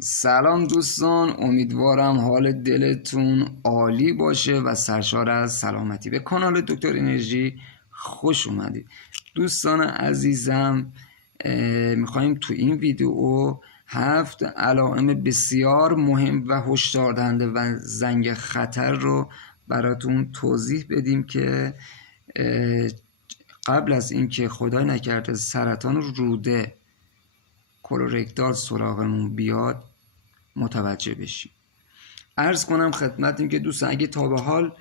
سلام دوستان، امیدوارم حال دلتون عالی باشه و سرشار از سلامتی. به کانال دکتر انرژی خوش اومدید دوستان عزیزم. میخوایم تو این ویدیو 7 علائم بسیار مهم و هشدار دهنده و زنگ خطر رو براتون توضیح بدیم که قبل از اینکه خدای نکرده سرطان روده کولورکتال سراغمون بیاد متوجه بشیم. عرض کنم خدمتتون که دوستان اگه تا به حال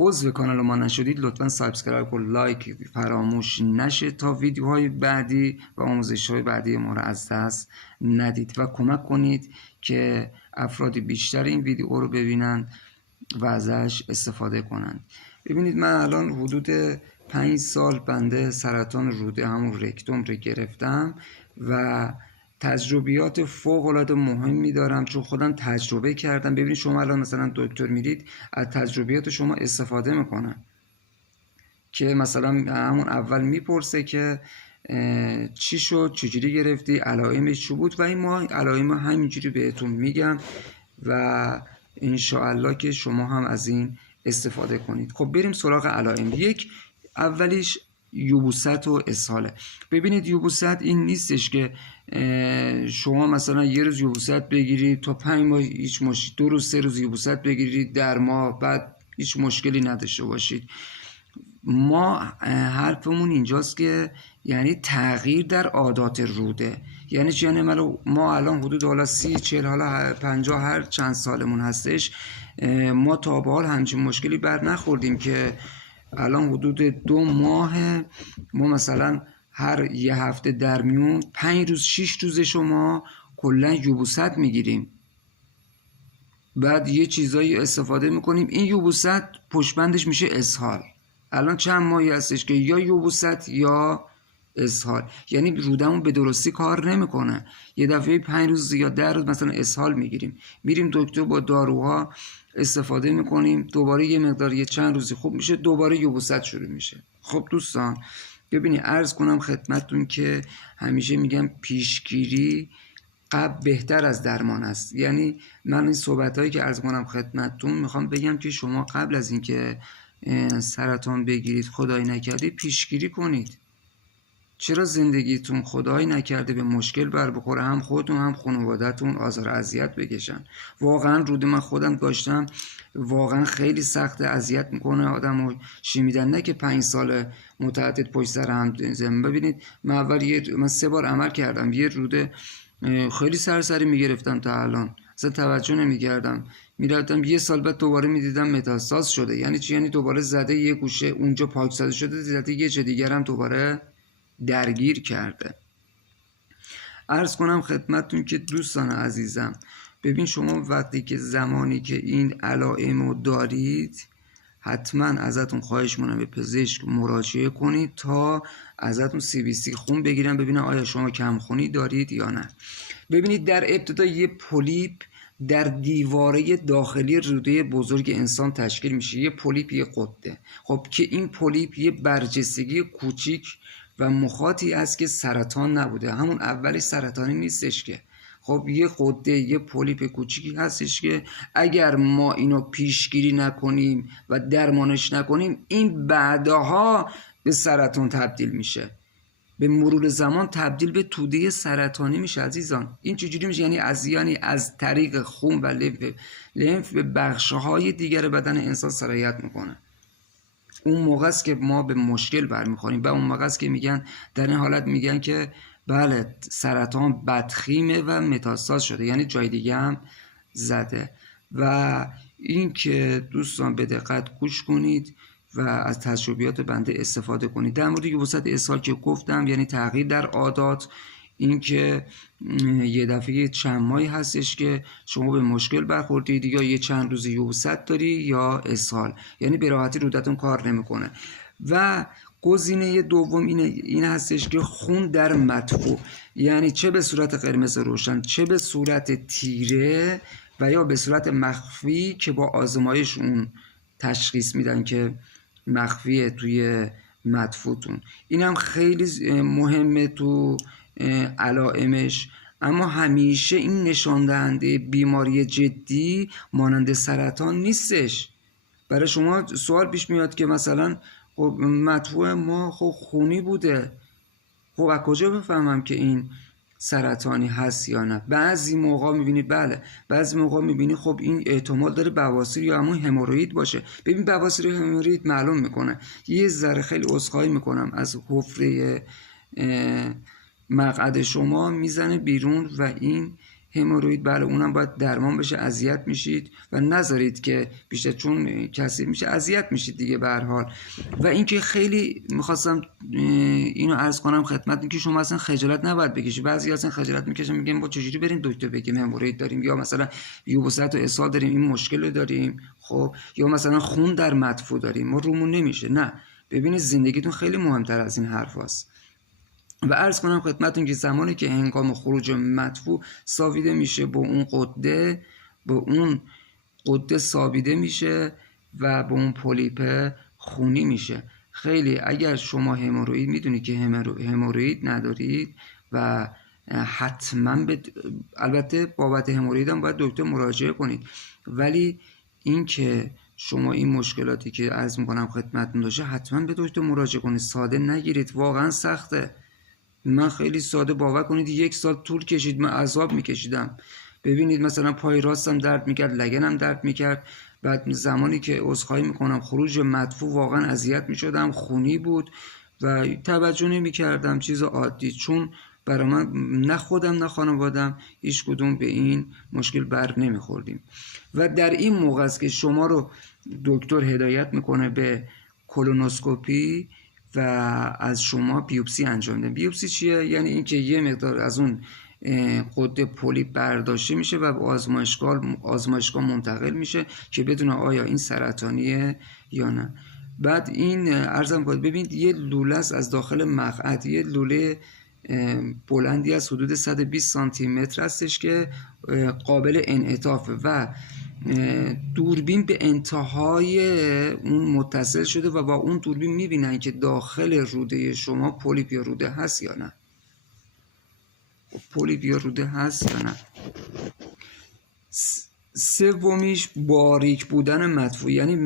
عضو کانال ما نشدید لطفا سابسکرایب و لایک فراموش نشه تا ویدیوهای بعدی و آموزش‌های بعدی ما رو از دست ندید و کمک کنید که افراد بیشتر این ویدیو رو ببینن و ازش استفاده کنند. ببینید من الان حدود 5 سال بنده سرطان روده همون رکتوم رو گرفتم و تجربیات فوق العاده مهمی دارم چون خودم تجربه کردم. ببینید شما الان مثلا دکتر میرید از تجربیات شما استفاده میکنن که مثلا همون اول میپرسه که چی شد، چجوری گرفتی، علائمش چی بود و این ما علائم همینجوری بهتون میگم و انشاءالله که شما هم از این استفاده کنید. خب بریم سراغ علائم. اولیش یبوست و اسهاله. ببینید یبوست این نیستش که شما مثلا یه روز یبوست بگیرید تا 5 ماه هیچ مشکلی، 2 روز 3 روز یبوست بگیرید در ماه بعد هیچ مشکلی نداشته باشید. ما حرفمون اینجاست که یعنی تغییر در عادات روده. یعنی چی؟ یعنی ما الان حدود حالا 30 40 حالا 50 هر چند سالمون هستش ما تا به حال همچین مشکلی بر نخوردیم که الان حدود 2 ماه ما مثلا هر یه هفته در میون 5 روز 6 روز شما کلا یبوست میگیریم، بعد یه چیزایی استفاده میکنیم این یبوست پشتبندش میشه اسهال. الان چند ماهی هستش که یا یبوست یا اسهال، یعنی رودمون به درستی کار نمیکنه. یه دفعه 5 روز یا 10 روز مثلا اسهال میگیریم، میریم دکتر با داروها استفاده میکنیم، دوباره یه مقدار یه چند روزی خوب میشه، دوباره یبوست شروع میشه. خب دوستان ببینید عرض کنم خدمتتون که همیشه میگم پیشگیری بهتر از درمان است. یعنی من این صحبتایی که عرض کنم خدمتتون میخوام بگم که شما قبل از اینکه سرطان بگیرید خدای نکرده پیشگیری کنید. چرا زندگیتون خدای نکرده به مشکل بر بخوره، هم خودتون هم خانواده‌تون آزار اذیت بکشن. واقعا روده من خودم داشتم، واقعا خیلی سخت، اذیت میکنه آدمو شمیدن، نه که 5 سال متعدد پشت سر هم زمین. ببینید من من 3 بار عمل کردم، یه روده خیلی سرسری میگرفتم تا الان اصلا توجه نمیکردم، میرفتم یه سال بعد دوباره میدیدم متاستاز شده. یعنی چی؟ یعنی دوباره زده یه گوشه اونجا پاکسازی شده، زده یه جای دیگه هم دوباره درگیر کرده. عرض کنم خدمتتون که دوستان عزیزم ببین شما وقتی که زمانی که این علائم رو دارید حتما ازتون خواهش می‌کنم به پزشک مراجعه کنید تا ازتون CBC خون بگیرن ببینن آیا شما کمخونی دارید یا نه. ببینید در ابتدا یه پولیپ در دیواره داخلی روده بزرگ انسان تشکیل میشه، یه پولیپ یه غده. خب که این پولیپ یه برجستگی کوچیک و مخاطی است که سرطان نبوده، همون اولش سرطانی نیستش که. خب یه غده یه پولیپ کوچیکی هستش که اگر ما اینو پیشگیری نکنیم و درمانش نکنیم این بعدها به سرطان تبدیل میشه، به مرور زمان تبدیل به توده سرطانی میشه عزیزان. این چجوری میشه؟ یعنی از طریق خون و لنف به بخشهای دیگر بدن انسان سرایت میکنه. اون موقع است که ما به مشکل برمیخوریم و اون موقع است که میگن در این حالت میگن که بله سرطان بدخیمه و متاستاز شده، یعنی جای دیگه هم زده. و این که دوستان به دقت گوش کنید و از تجربیات بنده استفاده کنید. در مورد یبوست اسهال که گفتم یعنی تغییر در عادات، این که یه دفعه چند ماهی هستش که شما به مشکل برخوردید یا یه چند روز یبوست داری یا اسهال، یعنی به راحتی رودتون کار نمیکنه. و گزینه دوم این هستش که خون در مدفوع، یعنی چه به صورت قرمز روشن چه به صورت تیره و یا به صورت مخفی که با آزمایش اون تشخیص میدن که مخفیه توی مدفوعتون. این هم خیلی مهمه تو علائمش. اما همیشه این نشان دهنده بیماری جدی مانند سرطان نیستش. برای شما سوال پیش میاد که مثلا خب مدفوع ما خب خونی بوده، خب از کجا بفهمم که این سرطانی هست یا نه؟ بعضی موقع میبینید بله، بعضی موقع میبینید خب این احتمال داره بواسیر یا همون هموروئید باشه. ببین بواسیر و هموروئید معلوم میکنه. یه ذره خیلی عذرخواهی میکنم از حفره مقعد شما میزنه بیرون و این هموروئید بله اونم باید درمان بشه. اذیت میشید و نذارید که بیشتر، چون کثیف میشه اذیت میشید دیگه به هر حال. و اینکه خیلی میخواستم اینو عرض کنم خدمتتون که شما اصلا خجالت نباید بکشید. بعضی اصلا خجالت میکشن میگن با چجوری بریم دکتر بگیم هموروئید داریم یا مثلا یبوست و اسهال داریم، این مشکل داریم، خب یا مثلا خون در مدفوع داریم، ما رومون نمیشه. نه، ببینید زندگیتون خیلی مهمتر از این حرفاست. و عرض کنم خدمتتون که زمانی که هنگام خروج مدفوع ساویده میشه با اون قده سابیده میشه و با اون پولیپ خونی میشه. خیلی اگر شما هموروئید میدونید که هموروئید ندارید و حتما البته بابت هموروئید هم باید دکتر مراجعه کنید، ولی این که شما این مشکلاتی که عرض میکنم خدمتتون داشته حتما به دکتر مراجعه کنید. ساده نگیرید، واقعا سخته. من خیلی ساده باور کنید 1 سال طول کشید، من عذاب میکشیدم. ببینید مثلا پای راستم درد میکرد، لگنم درد میکرد. بعد زمانی که عذرخواهی میکنم خروج مدفوع واقعا اذیت میشدم، خونی بود و توجه نمیکردم، چیز عادی، چون برای من نه خودم نه خانوادم هیچ کدوم به این مشکل بر نمیخوردیم. و در این موقع است که شما رو دکتر هدایت میکنه به کولونوسکوپی و از شما بیوپسی انجام ده. بیوپسی چیه؟ یعنی اینکه یه مقدار از اون قده پولیپ برداشته میشه و به آزمایشگاه منتقل میشه که بدونه آیا این سرطانیه یا نه. بعد این عرضم باید ببینید یه لوله است از داخل مقعد، یه لوله بلندی از حدود 120 سانتی متر هستش که قابل انعطافه و دوربین به انتهای اون متصل شده و با اون دوربین میبینن که داخل روده شما پولیپ یا روده هست یا نه. پولیپ یا روده هست یا نه. سومیش باریک بودن مدفوع، یعنی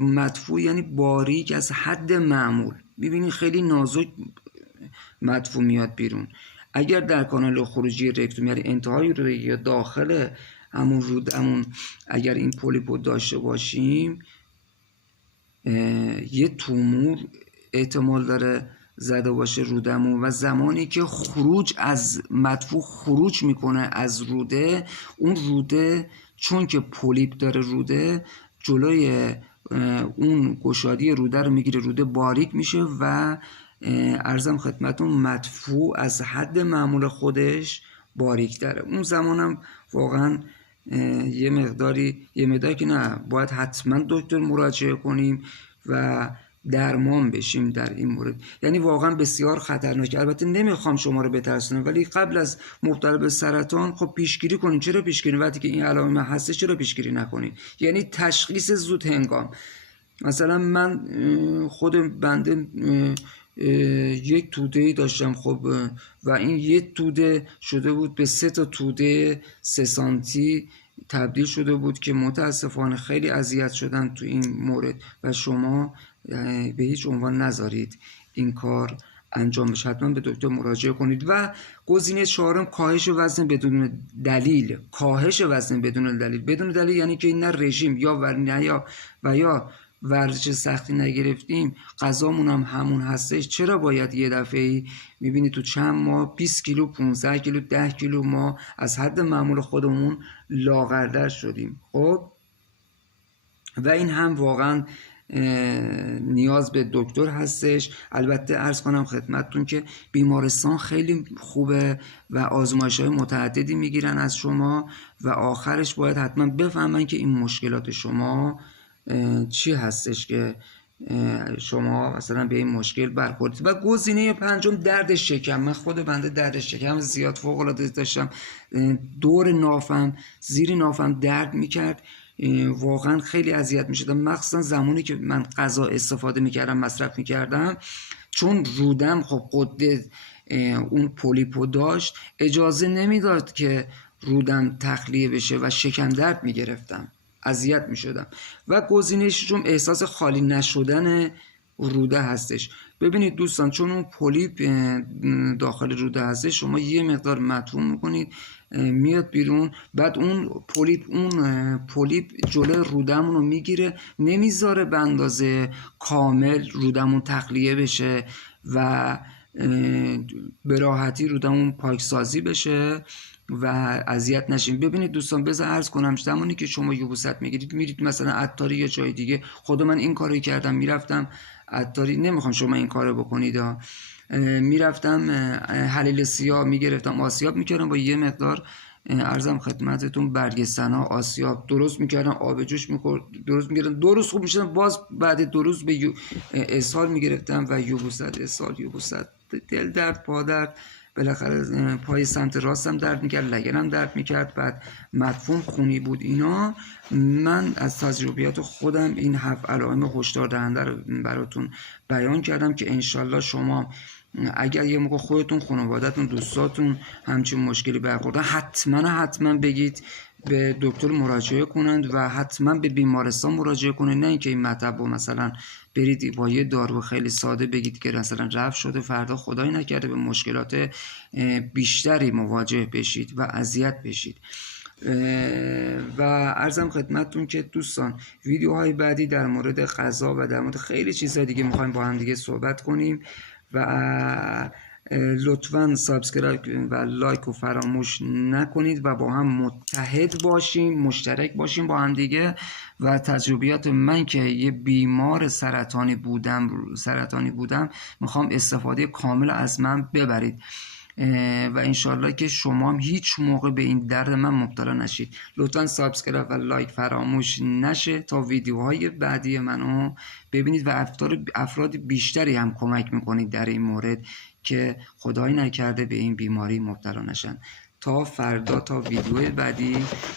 مدفوع یعنی باریک از حد معمول. ببینید خیلی نازک مدفوع میاد بیرون. اگر در کانال خروجی رکتوم یعنی انتهای روده یا داخل همون اگر این پولیپو داشته باشیم، یه تومور احتمال داره زده باشه رودمون و زمانی که خروج از مدفوع خروج میکنه از روده، اون روده چون که پولیپ داره روده جلوی اون گشادی روده رو میگیره، روده باریک میشه و عرضم خدمتون مدفوع از حد معمول خودش باریک داره. اون زمانم واقعا یه مقداری که نه باید حتما دکتر مراجعه کنیم و درمان بشیم در این مورد. یعنی واقعا بسیار خطرناکه. البته نمیخوام شما رو بترسونم، ولی قبل از مبتلا به سرطان خب پیشگیری کنید. چرا پیشگیری وقتی که این علائم هست چرا پیشگیری نکنید؟ یعنی تشخیص زود هنگام. مثلا من خود بنده یک توده‌ای داشتم خب و این یک توده شده بود به 3 تا توده 3 سانتی تبدیل شده بود که متاسفانه خیلی اذیت شدن تو این مورد و شما به هیچ عنوان نذارید این کار انجام بشه. حتما به دکتر مراجعه کنید. و گزینه 4 کاهش وزن بدون دلیل. کاهش وزن بدون دلیل یعنی که نه رژیم یا ورزش سختی نگرفتیم، غذامون هم همون هستش، چرا باید یه دفعه‌ای میبینید تو چند ماه 20 کیلو 15 کیلو 10 کیلو ما از حد معمول خودمون لاغرتر شدیم؟ خب و این هم واقعا نیاز به دکتر هستش. البته عرض کنم خدمتتون که بیمارستان خیلی خوبه و آزمایش‌های متعددی میگیرن از شما و آخرش باید حتما بفهمن که این مشکلات شما چی هستش که شما مثلا به این مشکل برخوردید. و گزینه 5 درد شکم. من خود بنده درد شکم زیاد فوق العاده داشتم، دور نافم زیر نافم درد میکرد، واقعا خیلی اذیت میشدم، مخصوصا زمانی که من غذا استفاده میکردم مصرف میکردم، چون رودم خب قده اون پولیپو داشت اجازه نمیداد که رودم تخلیه بشه و شکم درد میگرفتم، اذیت میشدم. و گزینه ششم احساس خالی نشدن روده هستش. ببینید دوستان، چون اون پولیپ داخل روده هستش، شما یه مقدار مدفون میکنید میاد بیرون، بعد اون پولیپ جلوی رودمون رو میگیره، نمیذاره به اندازه کامل رودمون تخلیه بشه و به راحتی رودمون پاکسازی بشه و اذیت نشیم. ببینید دوستان، بذار عرض کنم، زمانی که شما یبوست میگیرید میرید مثلا عطاری یا جای دیگه، خود من این کارو کردم، میرفتم عطاری، نمیخوام شما این کارو بکنید میرفتم حلیل سیاه میگرفتم، آسیاب میکردم با یه مقدار ارزم خدمتتون برگ سنا آسیاب درست میکردم، آب جوش درست میکردم، 2 روز خوب میشدم، باز بعد 2 روز به اسهال میگرفتم و یبوست، اسهال، یبوست، دل درد، پا درد، بالاخره پای سمت راستم درد میکرد، لگنم درد میکرد، بعد مدفون خونی بود. اینا من از تجربیات خودم این 7 علائم هشدار دهنده رو براتون بیان کردم که انشالله شما اگر یه موقع خودتون، خانواده‌تون، دوستاتون همچین مشکلی برخوردن، حتما بگید به دکتر مراجعه کنند و حتما به بیمارستان مراجعه کنند، نه اینکه این مطلب رو مثلا برید با یه دارو خیلی ساده بگید که مثلا رفع شده، فردا خدای نکرده به مشکلات بیشتری مواجه بشید و اذیت بشید. و عرضم خدمتتون که دوستان، ویدیوهای بعدی در مورد غذا و در مورد خیلی چیزهای دیگه میخوایم با هم دیگه صحبت کنیم و لطفاً سابسکرایب و لایک رو فراموش نکنید و با هم متحد باشیم، مشترک باشیم با هم دیگه. و تجربیات من که یه بیمار سرطانی بودم میخوام استفاده کامل از من ببرید و انشالله که شما هم هیچ موقع به این درد من مبتلا نشید. لطفاً سابسکرایب و لایک فراموش نشه تا ویدیوهای بعدی منو ببینید و افراد بیشتری هم کمک میکنید در این مورد که خدای نکرده به این بیماری مبتلا نشن. تا فردا، تا ویدیو بعدی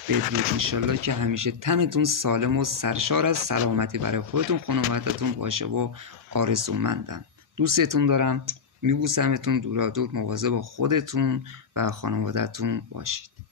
بدرود. انشالله که همیشه تنتون سالم و سرشار از سلامتی برای خودتون، خانوادتون باشه و آرزومندم. دوستتون دارم، میبوسمتون، دورادور، مواظب خودتون و خانوادتون باشید.